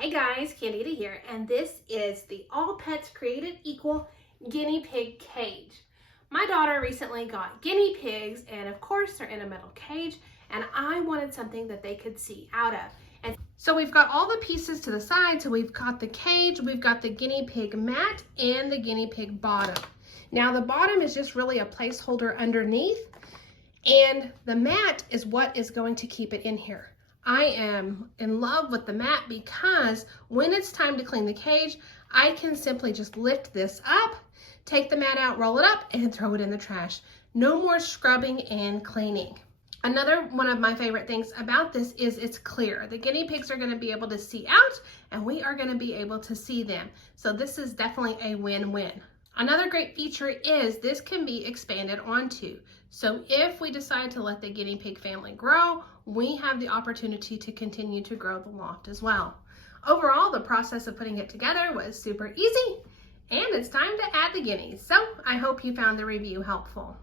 Hey guys, Candida here, and this is the All Pets Created Equal Guinea Pig Cage. My daughter recently got guinea pigs, and of course they're in a metal cage, and I wanted something that they could see out of. And so we've got all the pieces to the side. So we've got the cage, we've got the guinea pig mat, and the guinea pig bottom. Now the bottom is just really a placeholder underneath, and the mat is what is going to keep it in here. I am in love with the mat because when it's time to clean the cage, I can simply just lift this up, take the mat out, roll it up, and throw it in the trash. No more scrubbing and cleaning. Another one of my favorite things about this is it's clear. The guinea pigs are going to be able to see out, and we are going to be able to see them. So this is definitely a win-win. Another great feature is this can be expanded onto. So if we decide to let the guinea pig family grow, we have the opportunity to continue to grow the loft as well. Overall, the process of putting it together was super easy, and it's time to add the guineas. So I hope you found the review helpful.